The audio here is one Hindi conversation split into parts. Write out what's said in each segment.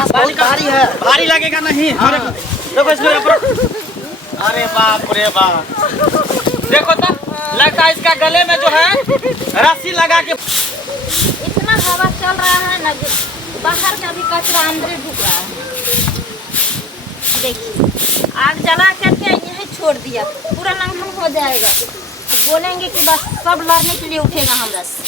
सांस बहुत भारी है। भारी लगेगा नहीं। देखो इसमें अरे बाप रे बाप, देखो तो लगता है इसका गले में जो है रस्सी लगा के। इतना हवा चल रहा है ना, बाहर का भी कचरा अंदर ढुक रहा है। देखिए आग जला करके यहीं छोड़ दिया, पूरा लंघन हो जाएगा। बोलेंगे कि बस सब लड़ने के लिए उठेगा हमरा से।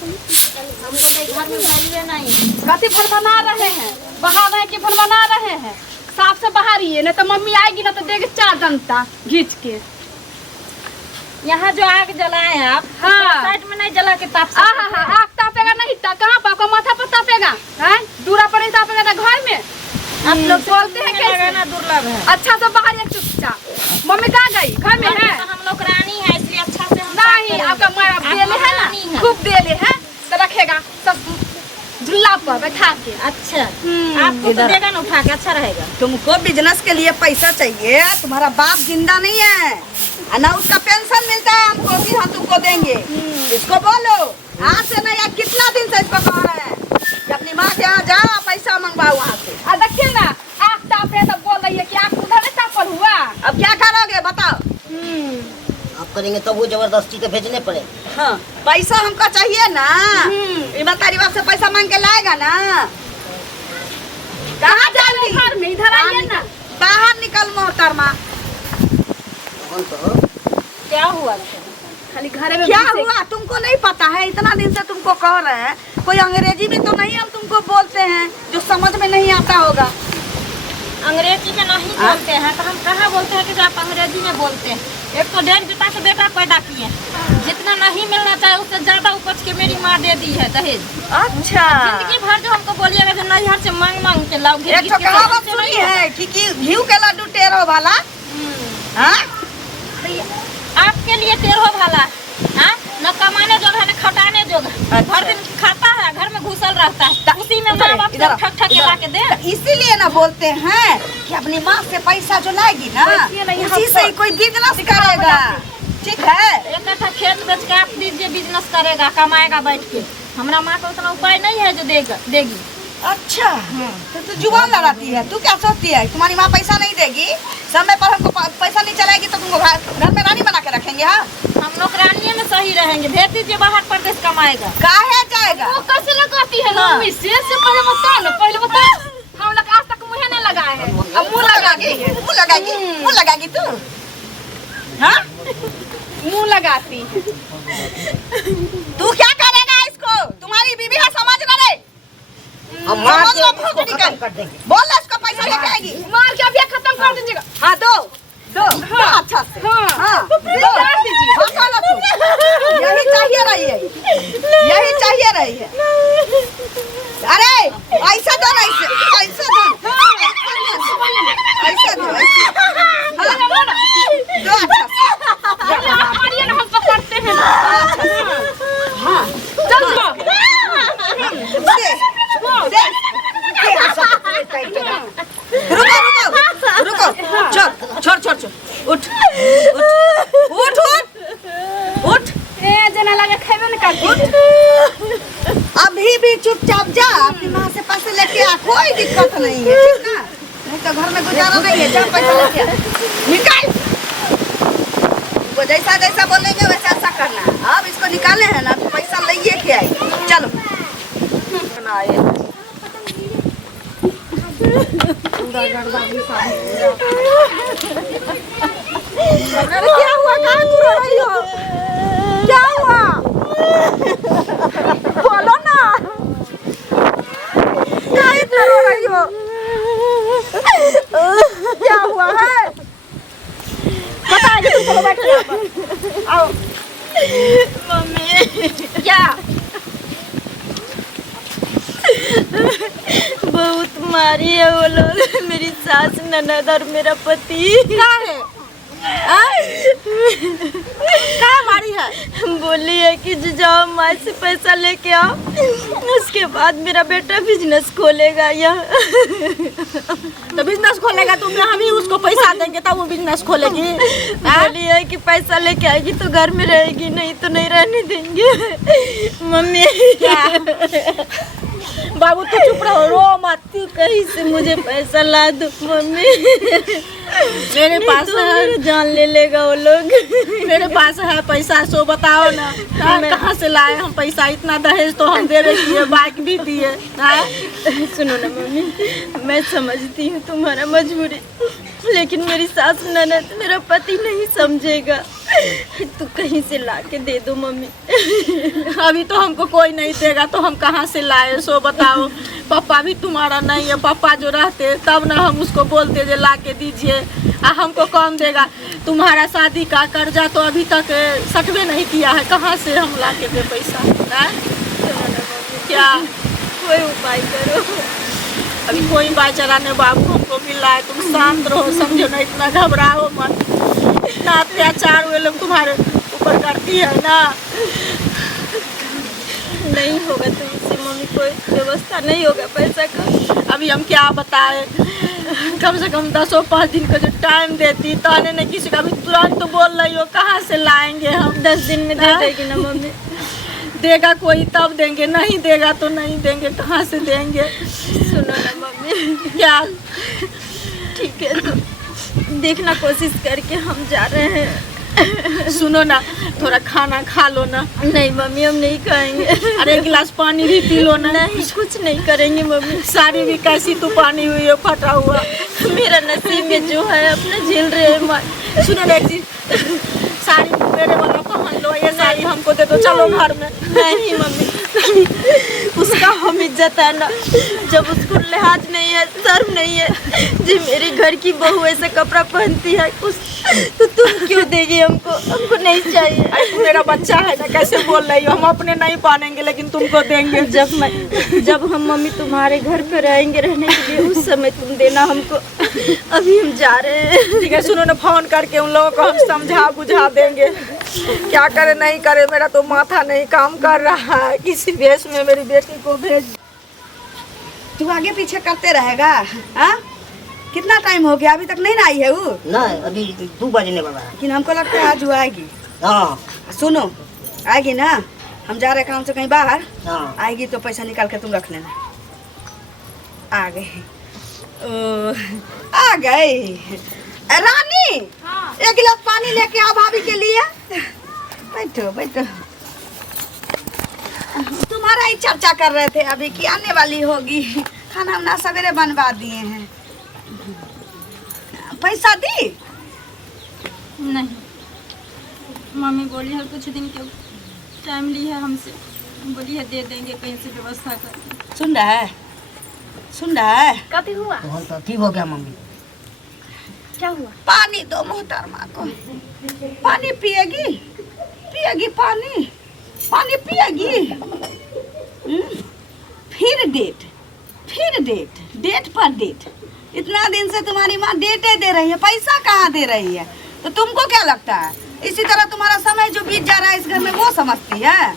हमको तो घर में भाई नहीं। कथी फल बना रहे हैं, बहा रहे कि फल बना रहे हैं। साफ से बाहर ही है, नहीं तो मम्मी आएगी ना तो देगी 4 डंडा घींच के। यहाँ जो आग जलाए हैं आप, हाँ। साइड में नहीं जला के ताप आग तापेगा नहीं, कहाँ पापा माथा पर तापेगा है, दूरा पर नहीं तापेगा तो घर में। आप लोग बोलते हैं कैसे ना दुर्लभ है। अच्छा से बाहर एक चुपचाप। मम्मी कहाँ गई, घर में है? तो हम लोग रानी है इसलिए अच्छा से हम नहीं, आपका मारा देले है ना, खूब देले है तो रखेगा सब झुल्ला पर बैठा के। अच्छा आपको तो देगा ना उठा के, अच्छा रहेगा। तुमको बिजनेस के लिए पैसा चाहिए, तुम्हारा बाप जिंदा नहीं है ना, उसका पेंशन मिलता है हमको कि हम तुमको देंगे। इसको बोलो आज से नहीं, कितना दिन से इसको कह रहे हैं कि अपनी माँ के यहाँ जाओ पैसा मंगवाओ वहाँ से। देखिए ना आग तापे तो बोल रही है कि आग उधर नहीं तापल हुआ। अब क्या करोगे बताओ? आप करेंगे तो वो जबरदस्ती के भेजने पड़े। हाँ, पैसा हमको चाहिए ना। ईमानदारी बाप से पैसा मांग के लाएगा ना। कहाँ जाएगी? घर में इधर आइए ना। बाहर निकल मोहतरमा। क्या हुआ? खाली घर में क्या हुआ तुमको नहीं पता है? इतना दिन से तुमको कह रहे हैं, कोई अंग्रेजी में तो नहीं हम तुमको बोलते हैं जो समझ में नहीं आता होगा। अंग्रेजी में नहीं बोलते हैं तो हम कहाँ बोलते हैं कि आप अंग्रेजी में बोलते हैं। एक तो 1.5 बेटा से बेटा पैदा किए, जितना नहीं मिलना चाहिए उससे ज्यादा उपज के मेरी माँ दे दी है दहेज। अच्छा, जिंदगी भर जो हमको बोलिएगा जो नैहर से मांग मांग के लाओ। एक तो कहावत सुनी है कि घी के लड्डू टेढ़ो वाला। हाँ, आपके लिए टेढ़ो वाला, हाँ, न कमाने जोग है न खटाने जोग है। हर दिन खाता है, घर में घुसल रहता है, उसी में माँ बाप से ठक ठक ला के दे। इसीलिए ना बोलते हैं कि अपनी माँ से पैसा जो लाएगी ना, उसी से ही कोई बिजनेस करेगा। ठीक है, एक कट्ठा खेत बेच के आप दीजिए, बिजनेस करेगा, कमाएगा बैठ के। हमारा माँ का उतना उपाय नहीं है जो देगी। अच्छा, तो तू जुबान लड़ाती है। तू क्या सोचती है तुम्हारी माँ पैसा नहीं देगी? समय पर हमको पैसा नहीं चलाएगी तो तुमको घर में रानी बना के रखेंगे। हाँ, हम लोग रानिये में सही रहेंगे। भेज दीजिए बाहर प्रदेश, कमाएगा। काहे जाएगा? वो कैसे लगाती है मम्मी? से पहले बता ना, पहले बता। हम लोग आज तक मुँह नहीं लगाए हैं, अब मुँह लगाएगी। मुँह लगाएगी तू? हाँ, मुँह लगाती है। तू क्या करेगा इसको? तुम्हारी बीबी है, समझ ना रे। हम मार समझ के लो, इसको निकल। खत्म कर देंगे। बोल ना इसको पैसा लेके आएगी। मार के अभी खत्म कर दीजिएगा। हाँ, दो अच्छा से। हाँ, दो। हाँ, चलो तू। यही चाहिए रही है, यही चाहिए रही है। अरे ऐसा दो ना, ऐसा दो, ऐसा दो, दो अच्छा से। मारिए ना, हम पकड़ते हैं। हाँ, चलो रुको, छोड़, उठ। जना लगे खेबे न करती। अभी भी चुपचाप जा, अपनी माँ से पैसे लेके आ, कोई दिक्कत नहीं है, ठीक ना? नहीं तो घर में गुजारा नहीं है। जा पैसा लेके आ, निकाल। वो जैसा जैसा बोलेंगे वैसा ऐसा करना। अब इसको निकाले है ना तो पैसा लेके के आई। चलो क्या हुआ? कहाँ तू रो रही हो? क्या हुआ? बोलो ना, क्या इतना रो रही हो? क्या हुआ है? बताएगी। तुम चलो बैठो यहाँ पर। आओ। मम्मी क्या? बहुत मारी है वो लोग, मेरी सास, ननद और मेरा पति। क्या है? क्या मारी है? बोली है कि जाओ माँ से पैसा लेके आओ, उसके बाद मेरा बेटा बिजनेस खोलेगा। यह तो बिजनेस खोलेगा तो हम ही उसको पैसा देंगे तब वो बिजनेस खोलेगी। बोली है कि पैसा लेके आएगी तो घर में रहेगी, नहीं तो नहीं रहने देंगे। मम्मी क्या? बाबू तू चुप रहो, रो मत। तू कहीं से मुझे पैसा ला दो मम्मी। मेरे पास है, जान ले लेगा वो लोग। मेरे पास है पैसा, सो बताओ ना कहाँ से लाए हम पैसा? इतना दहेज तो हम दे रही है, बाइक भी दिए। सुनो ना मम्मी, मैं समझती हूँ तुम्हारा मजबूरी, लेकिन मेरी सास ननद मेरा पति नहीं समझेगा। तू कहीं से ला के दे दो मम्मी। अभी तो हमको कोई नहीं देगा तो हम कहाँ से लाए, सो बताओ। पापा भी तुम्हारा नहीं है, पापा जो रहते तब ना हम उसको बोलते जो ला के दीजिए, हमको कौन देगा? तुम्हारा शादी का कर्जा तो अभी तक सटवे नहीं किया है, कहाँ से हम ला के दे पैसा? क्या कोई उपाय करो। अभी कोई बाचाराने बाबू हमको मिल रहा है, तुम शांत रहो, समझो ना, इतना घबराओ मत। इतना अत्याचार वे लोग तुम्हारे ऊपर करती है ना। नहीं होगा तुमसे मम्मी, कोई व्यवस्था नहीं होगा पैसा का। अभी हम क्या बताए, कम से कम 10-5 दिन का जो टाइम देती तो आने नहीं किसी का। अभी तुरंत तो बोल रही हो, कहाँ से लाएंगे हम? 10 दिन में दे देगी ना मम्मी? देगा कोई तब देंगे, नहीं देगा तो नहीं देंगे, कहाँ से देंगे? सुनो ना मम्मी, क्या? ठीक है तो देखना कोशिश करके हम जा रहे हैं। सुनो ना, थोड़ा खाना खा लो ना। नहीं मम्मी, हम नहीं खाएंगे। अरे एक गिलास पानी भी पी लो ना। नहीं, कुछ नहीं करेंगे मम्मी। साड़ी भी कैसी तूफानी हुई है, फटा हुआ। मेरा नसीब में जो है अपना झेल रहे हैं माँ। सुनो ना, एक चीज, साड़ी मेरे वाला पहन लो, ये साड़ी हमको दे दो, चलो घर में। नहीं मम्मी, उसका हम इज्जत है ना, जब उसको लिहाज नहीं है, शर्म नहीं है, जो मेरे घर की बहू ऐसा कपड़ा पहनती है उस, तो तुम क्यों देगी हमको? हमको नहीं चाहिए। अरे मेरा बच्चा है ना, कैसे बोल रही हो? हम अपने नहीं पहनेंगे लेकिन तुमको देंगे। जब हम मम्मी तुम्हारे घर पे रहेंगे रहने के लिए, उस समय तुम देना हमको। अभी हम जा रहे हैं। ठीक है, सुनो ना, फोन करके उन लोगों को हम समझा बुझा देंगे। क्या करे नहीं करे, मेरा तो माथा नहीं काम कर रहा है। किसी भेष में मेरी बेटी को भेज। तू आगे पीछे करते रहेगा? हाँ, कितना टाइम हो गया, अभी तक नहीं ना आई है वो? ना, अभी 2 बजने वाला है। लेकिन हमको लगता है आज वो आएगी। हाँ सुनो, आएगी ना, हम जा रहे काम से कहीं बाहर, हाँ। आएगी तो पैसा निकाल के तुम रख लेना। आ गए, आ गई रानी। हाँ। 1 गिलास पानी लेके आओ भाभी के लिए। बैठो बैठो। तुम्हारा ही चर्चा कर रहे थे अभी कि आने वाली होगी। खाना वाना सवेरे बनवा दिए हैं। पैसा दी? नहीं, मम्मी बोली है कुछ दिन के टाइम ली है हमसे, बोली है दे देंगे कहीं से व्यवस्था करके। सुन रहा है, सुन रहा है? कभी हुआ? तो ठीक हो गया मम्मी। क्या हुआ? पानी दो मोहतरमा को। पानी पिएगी? पिएगी पानी? पानी पिएगी? फिर डेट, फिर डेट, डेट पर डेट। इतना दिन से तुम्हारी माँ डेटे दे रही है, पैसा कहाँ दे रही है? तो तुमको क्या लगता है इसी तरह तुम्हारा समय जो बीत जा रहा है इस घर में वो समझती है?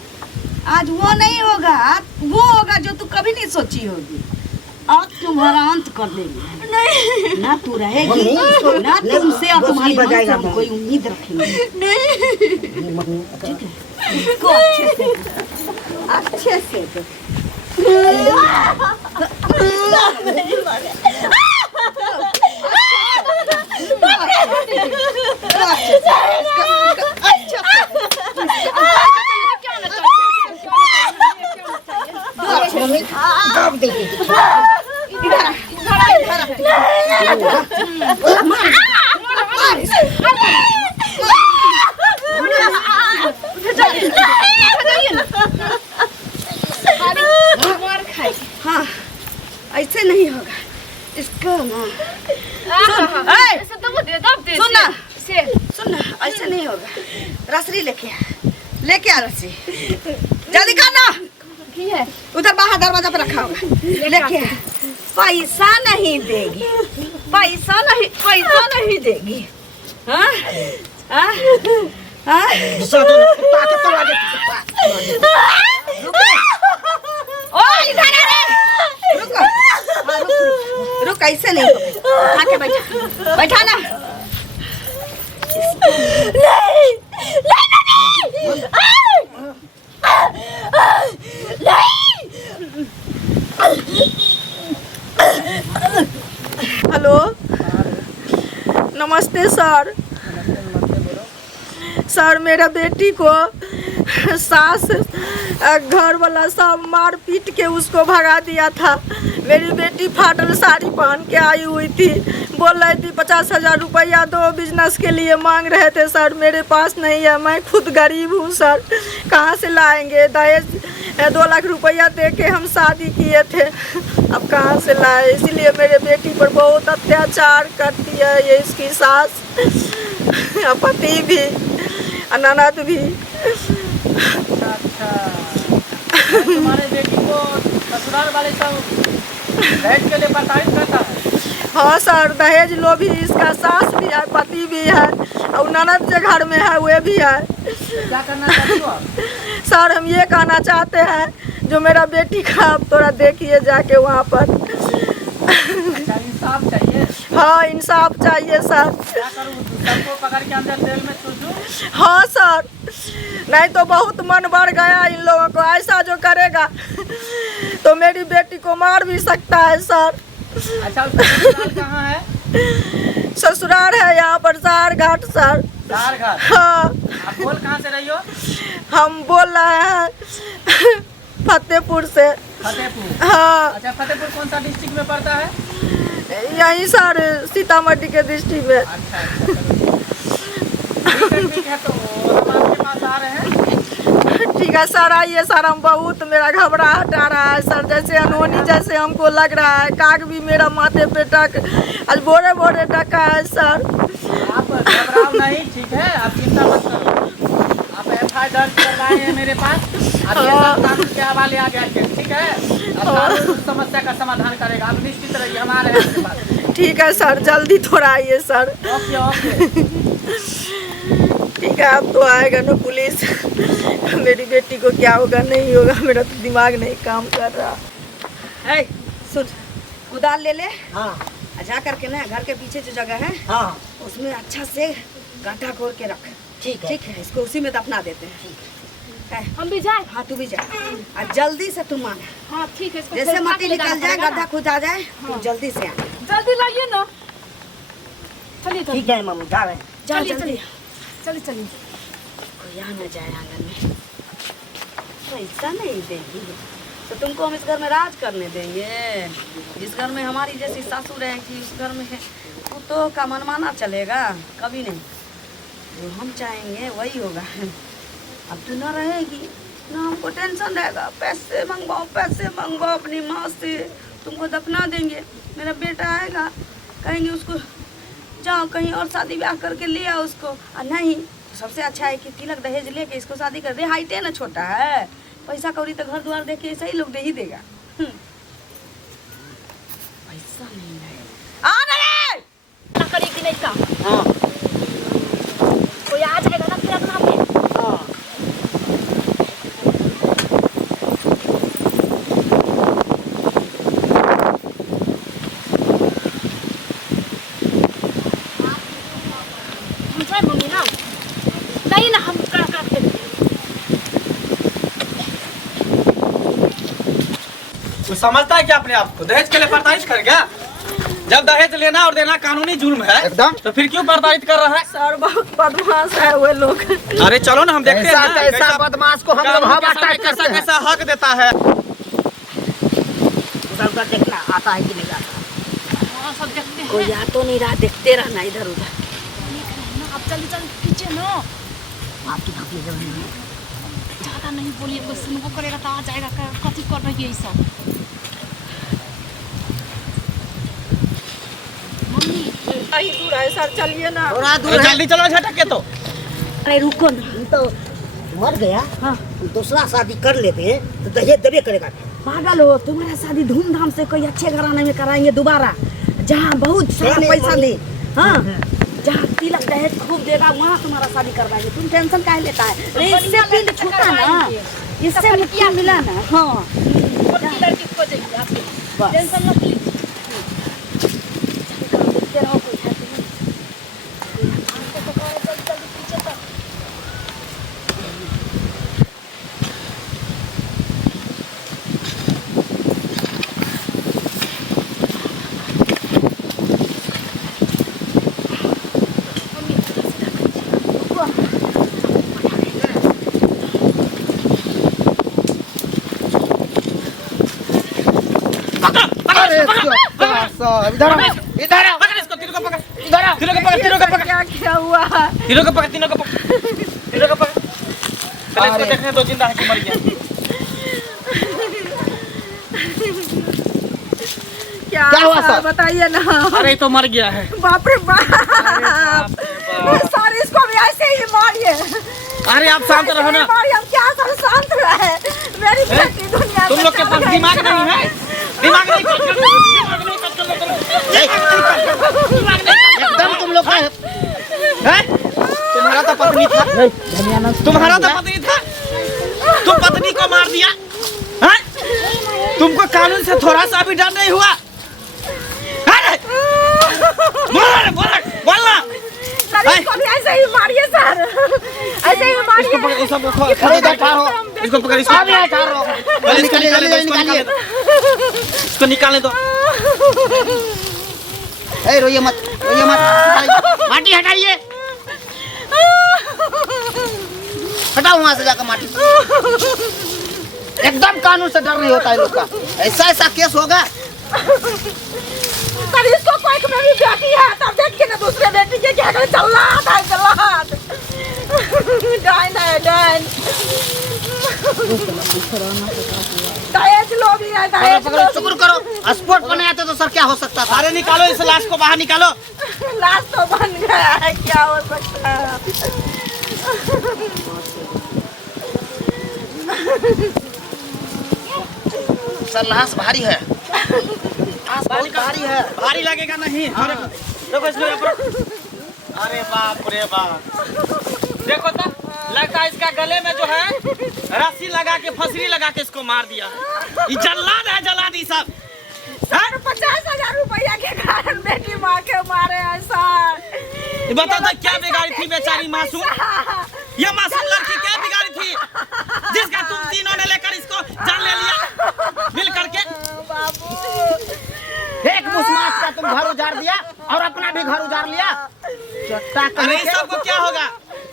आज वो नहीं होगा, वो होगा जो तू कभी नहीं सोची होगी। आज तुम्हारा अंत कर देंगे। नहीं, ना तू रहेगी, ना तुमसे और तुम्हारी माँ से हम कोई उम्मीद रखेंगे। मम्मी ठीक है, इसको अच्छे से दो। मम्मी दब देगी। हाँ, ऐसे नहीं होगा इसको ना। सुन ना, ऐसे नहीं होगा। रसरी लेके आ, लेके आ रसरी, जल्दी करना। उधर बाहर दरवाजा पे रखा होगा, लेके आ। पैसा नहीं देगी, पैसा नहीं देगी। हाँ हाँ हाँ, कुत्ता के तला दे, ओए इधर आ रे। रुक, हाँ, रुक, ऐसे नहीं होगा। आके बैठा, बैठा ना। नहीं, नहीं, नहीं, हेलो, नमस्ते सर। सर मेरा बेटी को सास घर वाला सब मार पीट के उसको भगा दिया था। मेरी बेटी फाटल साड़ी पहन के आई हुई थी, बोल रही थी 50,000 रुपया दो, बिजनेस के लिए मांग रहे थे। सर मेरे पास नहीं है, मैं खुद गरीब हूँ सर, कहाँ से लाएंगे? दहेज 2 लाख रुपया दे के हम शादी किए थे, अब कहाँ से लाए? इसलिए मेरे बेटी पर बहुत अत्याचार करती है ये इसकी सास, पति भी, ननद भी। अच्छा, तुम्हारे बेटी को ससुराल वाले सब दहेज के लिए प्रताड़ित करता है? हाँ सर, दहेज लो भी, इसका सास भी है, पति भी है, और ननद जो घर में है वे भी है। क्या करना चाहती हो आप? सर हम ये कहना चाहते हैं, जो मेरा बेटी का आप थोड़ा देखिए जाके वहाँ पर। अच्छा, इंसाफ चाहिए। हाँ इंसाफ चाहिए सर। क्या करूँ, सबको पकड़ के अंदर जेल में छोड़ दूँ? हाँ सर, नहीं तो बहुत मन बढ़ गया इन लोगों को। ऐसा जो करेगा तो मेरी बेटी को मार भी सकता है सर। अच्छा, उसका ससुराल कहाँ है? ससुराल है यहाँ पर सहार घाट सर। सहार घाट? हाँ। आप बोल कहाँ से रही हो? हम बोल रहे हैं फतेहपुर से। फतेहपुर? हाँ। अच्छा, फतेहपुर कौन सा डिस्ट्रिक्ट में पड़ता है? यहीं सर सीतामढ़ी के डिस्ट्रिक्ट में। अच्छा, ठीक है, तो हम आपके पास आ रहे हैं। ठीक है सर, आइए सर। हम बहुत, मेरा घबराहट आ रहा है सर, जैसे अनहोनी जैसे हमको लग रहा है। काग भी मेरा माथे पे टक, आज बोरे बोरे टका है सर। आप घबराओ नहीं, ठीक है, आप चिंता मत करो। आप FIR दर्ज करवाए हैं मेरे पास, अब ये सब कानून के हवाले आ गया केस, ठीक है? अब कानून उस समस्या का समाधान करेगा, आप निश्चित रहिए, हम आ रहे हैं आपके पास। ठीक है सर, जल्दी थोड़ा आइए सर। Okay okay. ठीक है, अब तो आएगा ना पुलिस। मेरी बेटी को क्या होगा नहीं होगा, मेरा तो दिमाग नहीं काम कर रहा है। सुन, कुदाल ले ले, हाँ जा करके ना घर के पीछे जो जगह है हाँ उसमें अच्छा से गड्ढा खोद के रख। ठीक है। ठीक है, इसको उसी में दफना देते हैं। है? हम भी जाए? हाँ तू भी जा, और जल्दी से तुम आना। हाँ ठीक है, इसको जैसे खोल मट्टी के ले जाना निकल जाए, पड़ेगा गड्ढा ना। खुद आ जाए, तुम जल्दी से आना। जल्दी लाइए ना। चलिए ठीक है मम्मी, जा रहे हैं। जाओ चलिए, जल्दी। चलिए चलिए। कोई आ ना जाए आंगन में। पैसा नहीं देगी तो तुमको हम इस घर में राज करने देंगे? जिस घर में हमारी जैसी सासू रहेगी उस घर में तो का मनमाना चलेगा? कभी नहीं। जो हम चाहेंगे वही होगा। अब तू ना रहेगी ना, हमको टेंशन रहेगा। पैसे मंगवाओ अपनी माँ से, तुमको दफना देंगे। मेरा बेटा आएगा, कहेंगे उसको जाओ कहीं और शादी ब्याह करके ले आओ उसको। और नहीं तो सबसे अच्छा है कि तिलक दहेज लेके इसको शादी कर दे। हाइटे ना छोटा है, पैसा कौड़ी तो घर द्वार देके ऐसा ही लोग दे ही देगा। पैसा नहीं है। आ रे! ना करी कि नहीं काम? हाँ कोई आ जाएगा ना फिर अपना पे। हाँ हम जाए मम्मी ना? नहीं ना, हम कर के देंगे। तू समझता है क्या अपने आप को? दहेज के लिए प्रताड़ित कर गया? जब दहेज लेना और देना कानूनी जुर्म है एकदम, तो फिर क्यों प्रताड़ित कर रहा है? सर बहुत बदमाश है वो लोग। अरे चलो ना, हम देखते हैं ना, ऐसा बदमाश को हम लोग कानून के हवा सामने टाइट कैसा करते हैं। कैसा हक देता है। उधर का देखना आता है कि नहीं आता। हाँ सब देखते हैं। कोई आ तो नहीं रहा, देखते रहना इधर उधर। आप जल्दी जल्दी पीछे ना, आपकी भाभी जो है ज्यादा नहीं बोलिए, कोई सुनबो करेगा तो आ जाएगा। कथी कर रही है ये सब? मम्मी कहीं दूर है सर, चलिए ना। थोड़ा दूर है। जल्दी चलो झटक के। तो अरे रुको ना, हम तो मर गया, हाँ दूसरा शादी कर लेते हैं तो दहेज देवे करेगा। पागल हो, तुम्हारा शादी धूमधाम से कोई अच्छे घराने में कराएंगे दोबारा, जहाँ बहुत सारा नहीं, पैसा मम्मी। दे। हाँ जहाँ तिलक दहेज खूब देगा वहाँ तुम्हारा शादी करवाएंगे। तुम टेंशन काहे लेता है? अरे इससे पिंड छूटा ना, इससे मुखिया मिला ना। हाँ छोटी लड़की को जाइए आप, बस। टेंशन मत लीजिए। देखते रहो कोई है कि नहीं। हमको तो कहो जल्दी जल्दी पीछे तक। साहब इधर आओ, इधर आओ। पकड़ इसको, तीनों को पकड़, इधर आओ। तीनों को पकड़, तीनों को पकड़, क्या क्या हुआ? तीनों को पकड़, तीनों को पकड़, तीनों को पकड़। चल इसको देखने दो जिंदा है कि मर गया। क्या हुआ सर? बताइए ना। अरे तो मर गया है। बाप रे बाप। सर इसको भी ऐसे ही मारिए। अरे आप शांत रहो ना। मारिए, हम क्या सर शांत रहे? मेरी बेटी दुनिया तुम से लोग के चल पास गई। दिमाग नहीं है? दिमाग नहीं, एकदम तुम लोग का तुम्हारा तो पत्नी था, तुम्हारा तो पत्नी था, तुम पत्नी को मार दिया हैं? तुमको कानून से थोड़ा सा भी डर नहीं हुआ? अरे बोलना सर इसको भी ऐसे ही मारिए सर, ऐसे ही मारिए। इसको पकड़, इसको पकड़, खड़े इधर खड़ा हो। इसको पकड़, इसको अभी है खड़ा हो। पहले इसको निकालने दो, इसको निकालने दो, इसको निकालने दो। ए रोइए मत, रोइए मत। माटी हटाइए, हटाओ वहां से जाकर माटी। एकदम कानून से डर नहीं होता है लोग का। ऐसा ऐसा केस होगा। सर इसको कोई की मेरी बेटी है, तब देख के ना दूसरे बेटी के क्या करे, जल्लाद है जल्लाद। डाइन है डाइन। दहेज लो भी है, दहेज लो। शुक्र करो स्पोर्ट बनाया था तो सर क्या हो सकता था। अरे निकालो इस लाश को बाहर निकालो। लाश तो बन गया है, क्या हो सकता है? सर लाश भारी है, लाश बहुत भारी है। भारी लगेगा नहीं। अरे देखो इसको यहाँ पर। अरे बाप रे बाप, देखो तो लगता है इसका गले में जो है रस्सी लगा के, फंसरी लगा के इसको मार दिया। ये जल्लाद है, जल्लादी सब। सर 50,000 रुपया के कारण बेटी माँ के मारे हैं सर। ये बताओ तो क्या बिगाड़ी थी बेचारी मासूम? ये मासूम लड़की क्या बिगाड़ी थी जिसका तुम तीनों ने लेकर इसको जान ले लिया मिल करके? बाबू एक मुस्मात का तुम घर उजाड़ दिया और अपना भी घर उजाड़ लिया। चट्टा अरे इस सबको क्या होगा?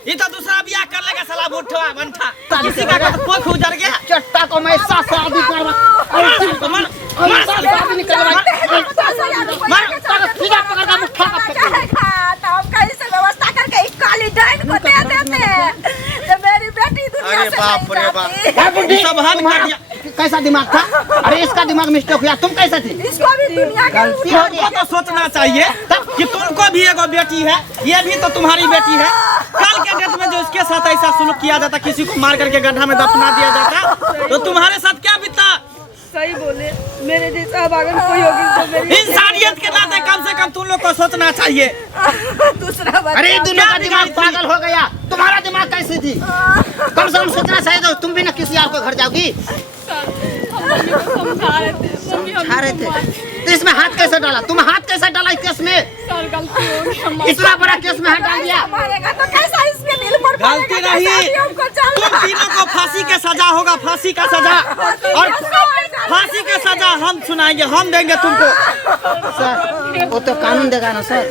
ये तो दूसरा ब्याह कर लेगा साला बुढ़वा बनता। किसी का तो कोख उजड़ गया। चट्टा को मैं ऐसा शादी करवा, शादी नहीं करवा। सीधा पकड़ का मुट्ठा का फेंक। व्यवस्था करके इस काली डाइन को दे देते हैं तो मेरी बेटी दुनिया अरे से बाप नहीं रे बाप, जाती। ये सब हल कर दिया। कैसा दिमाग था? अरे इसका दिमाग मिस्टेक हुआ, तुम कैसे थी? इसको भी दुनिया के गलती हो तुमको तो सोचना चाहिए कि तुमको भी एगो बेटी है, ये भी तो तुम्हारी बेटी है। कल के डेट में जो इसके साथ ऐसा सुलूक किया जाता, किसी को मार करके गड्ढा में दफना दिया जाता, तो तुम्हारे साथ क्या बीता? सही बोले, मेरे जैसा अभागन कोई होगी तो मेरी इंसानियत के नाते कम से कम तुम लोग को सोचना चाहिए। दूसरा बच्चा। अरे दुनिया का दिमाग पागल हो गया। तुम्हारा दिमाग कैसी थी? कम से कम सोचना चाहिए। तो तुम भी ना किसी और को घर जाओगी। हम मम्मी को समझा रहे थे, मम्मी खा रहे थे तो इसमें हाथ कैसे डाला? तुम हाथ कैसे डाला इस केस में? सर गलती हो गई हमारी। इतना बड़ा केस में हाथ डाल दिया। मारेगा तो कैसा इसके दिल पर गलती पड़ेगा, नहीं, कैसा भी हमको चलना। तुम तीनों को फांसी के सजा होगा, फांसी का सजा। और फांसी के सजा हम सुनाएंगे, हम देंगे तुमको। सर वो तो कानून देगा ना सर।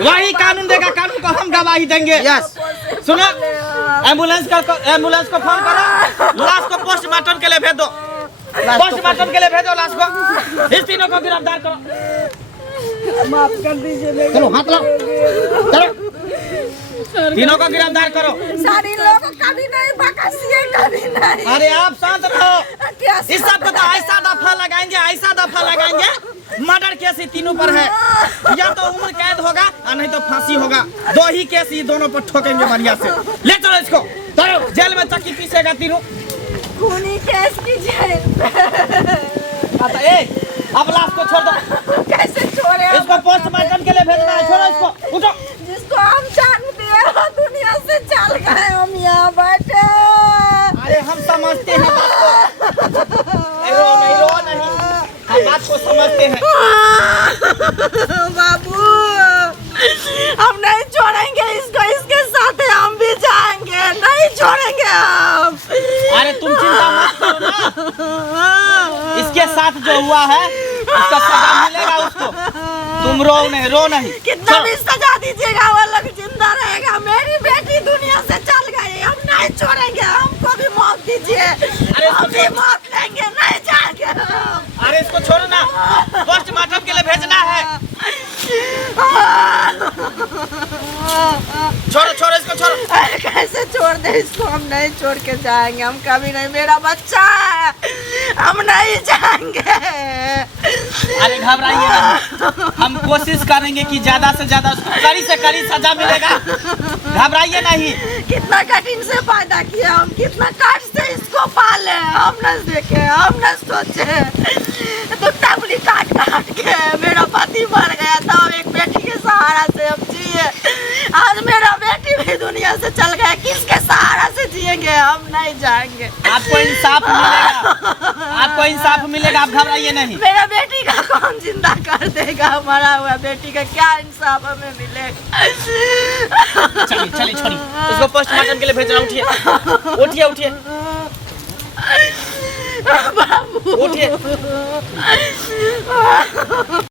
वही कानून देगा, कानून को हम गवाही देंगे। यस। सुनो, एम्बुलेंस को फोन करो, लाश को पोस्टमार्टम के लिए भेज दो। पोस्टमार्टम के लिए भेजो लाश को। इस तीनों को गिरफ्तार करो। माफ कर दीजिए मेरी। चलो हाथ लाओ, चलो तीनों को गिरफ्तार करो। सारी लोग कभी नहीं बकसिए, कभी नहीं। अरे आप शांत रहो। कैसे? इस सब को तो ऐसा दफा लगाएंगे, ऐसा दफा लगाएंगे। मर्डर केस ही तीनों पर है, या तो उम्र कैद होगा और नहीं तो फांसी होगा। दो ही केस ही दोनों पर ठोकेंगे बढ़िया से। ले चलो इसको, चलो जेल में चक्की पीसेगा तीनों। खूनी केस की जेल। अब लाश को छोड़ दो। कैसे छोड़े? इसको पोस्टमार्टम के लिए भेजना है। छोड़ो इसको, उठो। जिसको हम जानते हैं वो दुनिया से चल गए, हम यहाँ बैठे। अरे हम समझते हैं बात को। रो नहीं, हम बात को समझते हैं। बाबू हम नहीं छोड़ेंगे इसको, इसके साथ हम भी जाएंगे, नहीं छोड़ेंगे हम। अरे तुम चिंता मत करो ना, इसके साथ जो हुआ है उसका सजा मिलेगा उसको। तुम रो नहीं। कितना भी सजा दीजिएगा वो लोग जिंदा रहेगा। मेरी बेटी दुनिया से चल गई, हम नहीं छोड़ेंगे। हमको भी मौत दीजिए, हम भी मौत लेंगे, नहीं जाएंगे हम। अरे इसको छोड़ो ना, पोस्टमार्टम के लिए भेजना छोड़ो छोड़ो इसको छोड़ो। अरे कैसे छोड़ दे इसको, हम नहीं छोड़ के जाएंगे, हम कभी नहीं, मेरा बच्चा है, हम नहीं जाएंगे। अरे घबराइए ना, हम कोशिश करेंगे कि ज्यादा से ज्यादा उसको कड़ी से कड़ी सजा मिलेगा। घबराइए नहीं। कितना कठिन से पैदा किया, हम कितना कष्ट से इसको पाले, हम न देखे, हम न सोचे, तो तबली काट काट के मेरा पति मर गया था, एक बेटी के सहारा से हम जिए। आज मेरा बेटी भी दुनिया से चल गया, किसके सहारा से जिएंगे, हम नहीं जाएंगे। आपको इंसाफ मिलेगा, आपको इंसाफ मिलेगा, आप घबराइए नहीं। मेरा बेटी का कौन जिंदा कर देगा, मरा हुआ बेटी का क्या इंसाफ हमें मिलेगा। चलिए चलिए छोड़िए, इसको पोस्टमार्टम के लिए भेज रहा हूँ। उठिए उठिए उठिए बाबू उठिए।